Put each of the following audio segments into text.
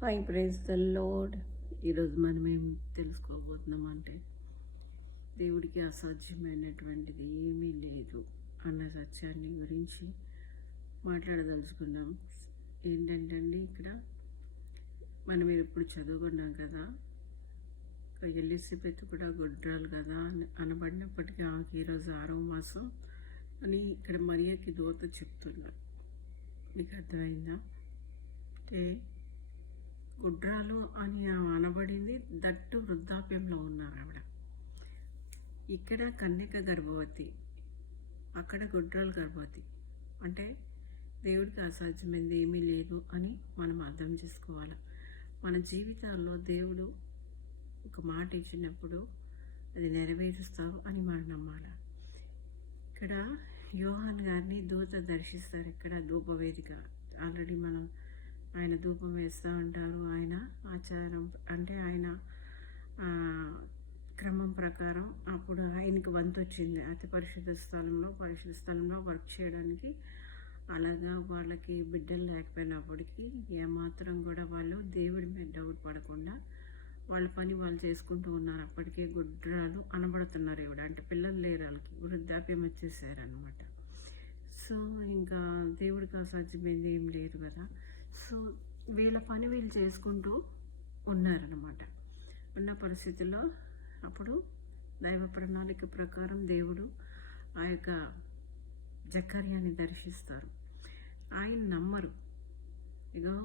Hi praise the lord. ఈరోజు మనం ఏం తెలుసుకోబోతున్నామంటే దేవుడికి అసాధ్యమైనటువంటిది ఏమీ లేదు అన్న సత్యాన్ని గురించి మాట్లాడదలుచుకున్నాం. ఏంటంటే ఇక్కడ మనం ఎప్పుడు చదువుకున్నాం కదా, ఎలిజబెత్ కూడా గుడ్రాలు కదా అని అనబడినప్పటికీ ఆమెకి ఈరోజు 6వ మాసం అని ఇక్కడ మరియకి దూత చెప్తున్నారు. మీకు అర్థమైందా? అంటే గుడ్రాలు అని అనబడింది, దట్టు వృద్ధాప్యంలో ఉన్నారు ఆవిడ. ఇక్కడ కన్యక గర్భవతి, అక్కడ గుడ్రాలు గర్భవతి. అంటే దేవుడికి అసాధ్యమైనది ఏమీ లేదు అని మనం అర్థం చేసుకోవాలి. మన జీవితాల్లో దేవుడు ఒక మాట ఇచ్చినప్పుడు అది నెరవేరుస్తావు అని మనం నమ్మాలి. ఇక్కడ యోహాన్ గారిని దూత దర్శిస్తారు. ఇక్కడ ధూపవేదిక ఆల్రెడీ మనం ఆయన ధూపం వేస్తూ ఉంటారు. ఆయన ఆచారం అంటే ఆయన క్రమం ప్రకారం అప్పుడు ఆయనకి వంతు వచ్చింది అతి పరిశుద్ధ స్థలంలో వర్క్ చేయడానికి. అలాగా వాళ్ళకి బిడ్డలు లేకపోయినప్పటికీ ఏమాత్రం కూడా వాళ్ళు దేవుడి మీద డౌట్ పడకుండా వాళ్ళ పని వాళ్ళు చేసుకుంటూ ఉన్నారు. అప్పటికే గుడ్రాలు అనబడుతున్నారు ఇవిడ, అంటే పిల్లలు లేరు, వాళ్ళకి వృద్ధాప్యం వచ్చేసారనమాట. సో ఇంకా దేవుడికి అసాధ్యమైంది ఏం లేదు కదా. సో వీళ్ళ పని వీళ్ళు చేసుకుంటూ ఉన్నారనమాట. ఉన్న పరిస్థితుల్లో అప్పుడు దైవ ప్రణాళిక ప్రకారం దేవుడు ఆ యొక్క జకర్యాని దర్శిస్తారు. ఆయన నమ్మరు. ఇగో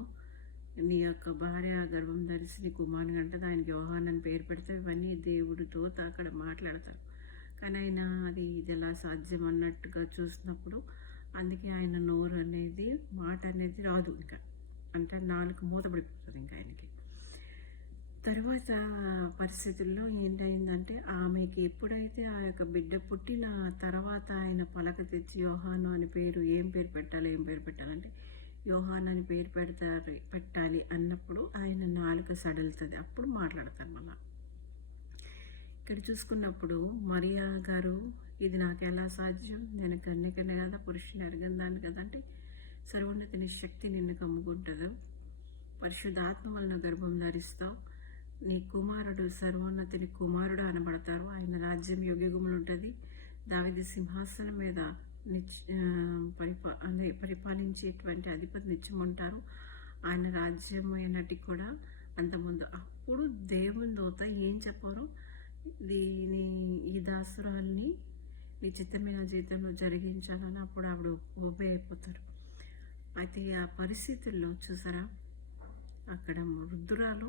నీ యొక్క భార్య గర్భం ధరిసి నీ కుమారుని అంటది, ఆయనకి యోహాన్ అని పేరు పెడితే ఇవన్నీ దేవుడితో అక్కడ మాట్లాడతారు. కానీ ఆయన ఇది ఎలా సాధ్యం అన్నట్టుగా చూసినప్పుడు అందుకే ఆయన నోరు అనేది మాట అనేది రాదు. ఇంకా అంటే నాలుగు మూతపడిపోతుంది ఇంకా ఆయనకి. తర్వాత పరిస్థితుల్లో ఏంటైందంటే ఆమెకి ఎప్పుడైతే ఆ యొక్క బిడ్డ పుట్టిన తర్వాత ఆయన పలక తెచ్చి యోహాను అని పేరు ఏం పేరు పెట్టాలంటే యోహాన్ అని పేరు పెట్టాలి అన్నప్పుడు ఆయన నాలుక సడలుతుంది. అప్పుడు మాట్లాడతారు. మళ్ళా ఇక్కడ చూసుకున్నప్పుడు మరియా గారు ఇది నాకు ఎలా సాధ్యం, నేను కన్యకనే కదా, పురుషుని ఎరగందాను కదా అంటే సర్వోన్నతిని శక్తి నిన్ను కమ్ముకుంటుందో, పరిశుద్ధాత్మ వలన గర్భం ధరిస్తావు, నీ కుమారుడు సర్వోన్నతిని కుమారుడు అనబడతారు, ఆయన రాజ్యం యుగయుగములు ఉంటుంది, దావీదు సింహాసనం మీద పరిపాలించేటువంటి అధిపతి నిత్యముంటారు, ఆయన రాజ్యం అయినట్టు కూడా అంతకుముందు. అప్పుడు దేవుని దూత ఏం చెప్పారు, ఈ దాసురాల్ని నీ చిత్తమైన జీవితంలో జరిగించాలని అప్పుడు ఆవిడ ఓబే అయిపోతారు. అయితే ఆ పరిస్థితుల్లో చూసారా, అక్కడ వృద్ధురాలు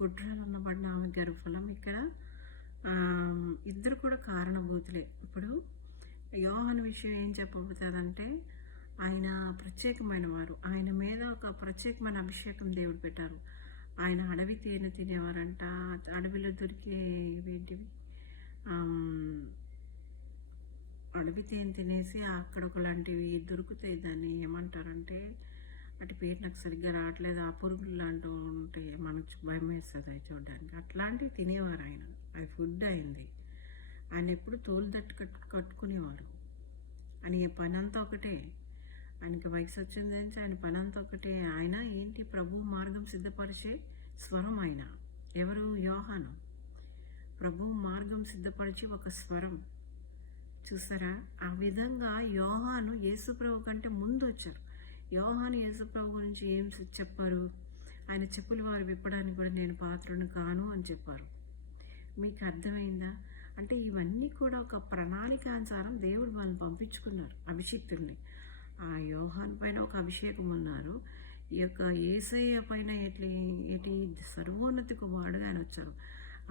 గుడ్రాలు అన్నబడిన ఆమె గర్భఫలం. ఇక్కడ ఇద్దరు కూడా కారణభూతులే. ఇప్పుడు యోహాను విషయం ఏం చెప్పబోతుందంటే ఆయన ప్రత్యేకమైన వారు, ఆయన మీద ఒక ప్రత్యేకమైన అభిషేకం దేవుడు పెట్టారు. ఆయన అడవి తేనె తినేవారంట. అడవిలో దొరికే ఏంటివి అడవి తేనె తినేసి అక్కడ ఒకలాంటివి దొరుకుతాయి, దాన్ని ఏమంటారంటే అటు పేరు నాకు సరిగ్గా రావట్లేదు, ఆ పురుగులు లాంటివి ఉంటాయి, మనకు భయం వేస్తుంది అవి చూడడానికి. అట్లాంటివి తినేవారు ఆయన. అది ఫుడ్ అయింది. ఆయన ఎప్పుడు తోలు దట్టు కట్టుకునేవారు. ఆయన పని అంతా ఒకటే, ఆయనకి వయసు వచ్చింది నుంచి ఆయన పని అంతా ఒకటే. ఆయన ఏంటి, ప్రభు మార్గం సిద్ధపరిచే స్వరం ఆయన. ఎవరు? యోహాను. ప్రభు మార్గం సిద్ధపరిచి ఒక స్వరం. చూసారా, ఆ విధంగా యోహాను యేసుప్రభు కంటే ముందు వచ్చారు. యోహాను యేసుప్రభు గురించి ఏం చెప్పారు, ఆయన చెప్పులు వారు విప్పడానికి కూడా నేను పాత్రను కాను అని చెప్పారు. మీకు అర్థమైందా? అంటే ఇవన్నీ కూడా ఒక ప్రణాళికానుసారం దేవుడు వాళ్ళని పంపించుకున్నారు, అభిషిక్తుల్ని. ఆ యోహాన్ పైన ఒక అభిషేకం ఉన్నారు, ఈ యొక్క యేసయ్య పైన ఎటి సర్వోన్నతి కుమారుడుగా ఆయన వచ్చారు.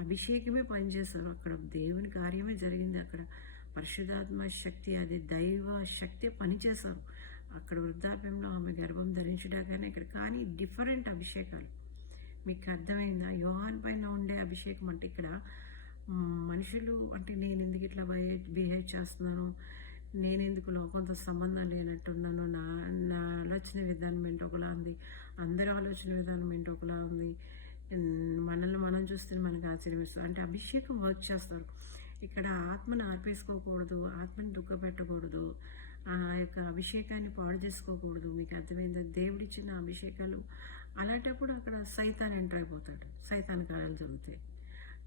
అభిషేకమే పనిచేశారు. అక్కడ దేవుని కార్యమే జరిగింది. అక్కడ పరిశుద్ధాత్మ శక్తి, అది దైవ శక్తి పనిచేశారు. అక్కడ వృద్ధాప్యంలో ఆమె గర్భం ధరించడాగానే ఇక్కడ. కానీ డిఫరెంట్ అభిషేకాలు. మీకు అర్థమైందా? యోహాన్ పైన ఉండే అభిషేకం అంటే ఇక్కడ మనుషులు అంటే నేను ఎందుకు ఇట్లా బిహేవ్ చేస్తున్నాను, నేను ఎందుకు లోకంతో సంబంధం లేనట్టున్నాను, నా ఆలోచన విధానం ఏంటో ఒకలా ఉంది, అందరి ఆలోచన విధానం ఏంటో ఒకలా ఉంది, మనల్ని మనం చూస్తే మనకు ఆశ్చర్యమిస్తుంది. అంటే అభిషేకం వర్క్ చేస్తారు. ఇక్కడ ఆత్మను ఆర్పేసుకోకూడదు, ఆత్మని దుఃఖపెట్టకూడదు, ఆ యొక్క అభిషేకాన్ని పాడు చేసుకోకూడదు. మీకు అర్థమైందా? దేవుడిచ్చిన అభిషేకాలు అలాంటప్పుడు అక్కడ సైతాన్ ఎంటర్ అయిపోతాడు, సైతాన్ కార్యాలు జరుగుతాయి.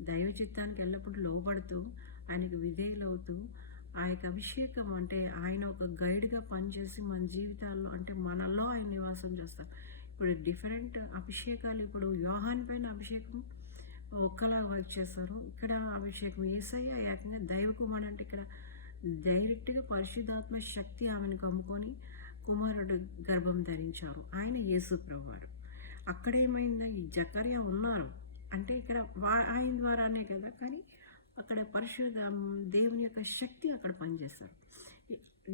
దైవ చిత్తానికి ఎల్లప్పుడూ లోబడుతూ ఆయనకు విధేయులవుతూ ఆ యొక్క అభిషేకం అంటే ఆయన ఒక గైడ్గా పనిచేసి మన జీవితాల్లో అంటే మనలో ఆయన నివాసం చేస్తారు. ఇప్పుడు డిఫరెంట్ అభిషేకాలు, ఇప్పుడు యోహాన్ పైన అభిషేకం ఒక్కలాగా వర్క్ చేస్తారు. ఇక్కడ అభిషేకం యేసయ్య ఏకంగా దైవ కుమారుడు అంటే ఇక్కడ డైరెక్ట్గా పరిశుద్ధాత్మ శక్తి ఆమెను కమ్ముకొని కుమారుడు గర్భం ధరించారు. ఆయన యేసు ప్రభువారు. అక్కడేమైందా, ఈ జకర్యా ఉన్నారు అంటే ఇక్కడ ఆయన ద్వారానే కదా, కానీ అక్కడ పరిశుద్ధ దేవుని యొక్క శక్తి అక్కడ పనిచేస్తారు.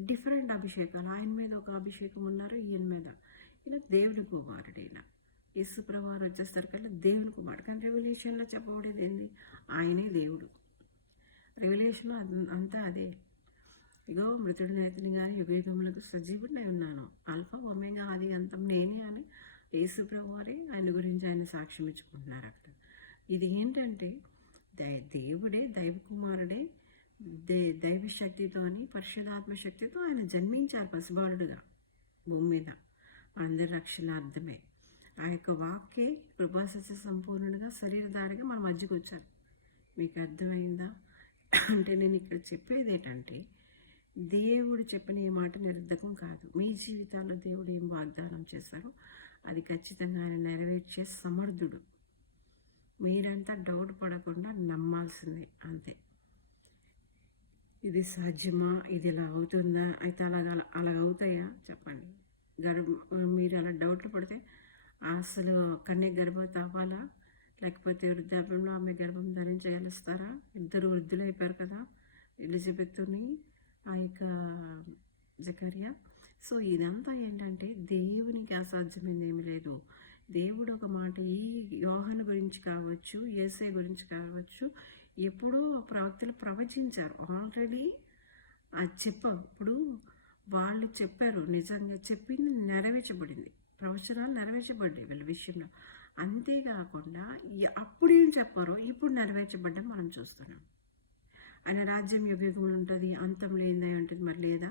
డిఫరెంట్ అభిషేకాలు, ఆయన మీద ఒక అభిషేకం ఉన్నారు, ఈయన మీద. ఈయన దేవుని కుమారుడైన యేసు ప్రభువారు వచ్చేస్తారు కదా దేవుని కుమారుడు. కానీ రెవల్యూషన్లో చెప్పబడేది ఏంది, ఆయనే దేవుడు. రెవల్యూషన్లో అంతా అదే. ఇగో మృతుడి నేతని కానీ యుగయుగములకు సజీవుడినై ఉన్నాను, అల్ఫా ఒమేగా ఆది అంతం నేనే అని యేసు ప్రభువారే ఆయన గురించి ఆయన సాక్ష్యం ఇచ్చుకుంటున్నారు అక్కడ. ఇది ఏంటంటే దేవుడే, దైవ కుమారుడే దైవ శక్తితోని పరిశుధాత్మ శక్తితో ఆయన జన్మించారు పసిబాలుడుగా భూమి మీద అందరి రక్షణార్థమే. ఆ యొక్క వాక్యే కృపాసత్య సంపూర్ణుడిగా శరీరధారిగా మన మధ్యకు వచ్చారు. మీకు అర్థమైందా? అంటే నేను ఇక్కడ చెప్పేది ఏంటంటే దేవుడు చెప్పిన ఏ మాట నిరర్ధకం కాదు. మీ జీవితాల్లో దేవుడు ఏం వాగ్దానం చేశారో అది ఖచ్చితంగా ఆయన నెరవేర్చే సమర్థుడు. మీరంతా డౌట్ పడకుండా నమ్మాల్సిందే, అంతే. ఇది సాధ్యమా, ఇది ఇలా అవుతుందా, అయితే అలా అవుతాయా చెప్పండి. మీరు అలా డౌట్లు పడితే అసలు కన్య గర్భవతి అవ్వాలా, లేకపోతే వృద్ధాప్యంలో ఆమె గర్భం ధరించగలుస్తారా? ఇద్దరు వృద్ధులు అయిపోయారు కదా, ఎలిజబెత్తుని ఆ యొక్క జకర్యా. సో ఇదంతా ఏంటంటే దేవునికి అసాధ్యమైంది ఏమి లేదు. దేవుడు ఒక మాట ఈ యోహాను గురించి కావచ్చు, యేసే గురించి కావచ్చు, ఎప్పుడూ ప్రవక్తలు ప్రవచించారు. ఆల్రెడీ అది చెప్పాం. ఇప్పుడు వాళ్ళు చెప్పారు, నిజంగా చెప్పింది నెరవేర్చబడింది, ప్రవచనాలు నెరవేర్చబడ్డాయి వీళ్ళ విషయంలో. అంతేకాకుండా అప్పుడు ఏం చెప్పారో ఇప్పుడు నెరవేర్చబడ్డం మనం చూస్తున్నాం. ఆయన రాజ్యం యుగయుగములు ఉంటుంది, అంతం లేనిదే ఉంటుంది, మరి లేదా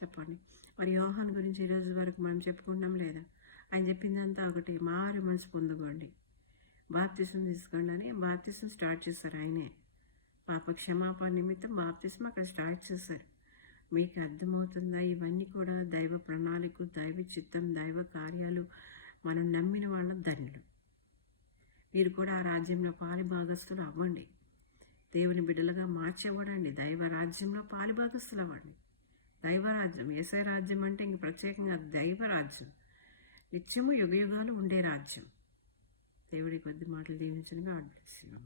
చెప్పండి. మరి యోహాను గురించి ఈరోజు వరకు మనం చెప్పుకుంటాం లేదా? ఆయన చెప్పిందంతా ఒకటి, మారు మనసు పొందుకోండి, బాప్తిసం తీసుకోండి అని బాప్తిసం స్టార్ట్ చేశారు. ఆయనే పాప క్షమాపణ నిమిత్తం బాప్తిసం అక్కడ స్టార్ట్ చేశారు. మీకు అర్థమవుతుందా? ఇవన్నీ కూడా దైవ ప్రణాళిక, దైవ చిత్తం, దైవ కార్యాలు. మనం నమ్మిన వాళ్ళ ధన్యులు. మీరు కూడా ఆ రాజ్యంలో పాలిభాగస్తులు అవ్వండి, దేవుని బిడ్డలుగా మార్చేవాడండి, దైవ రాజ్యంలో పాలిభాగస్తులు అవ్వండి. దైవరాజ్యం, యేసయ్య రాజ్యం అంటే ఇంక ప్రత్యేకంగా దైవరాజ్యం, నిత్యము యుగయుగాలు ఉండే రాజ్యం. దేవుడి కొద్ది మాటలు దీవించగా గాడ్ బ్లెస్ యు.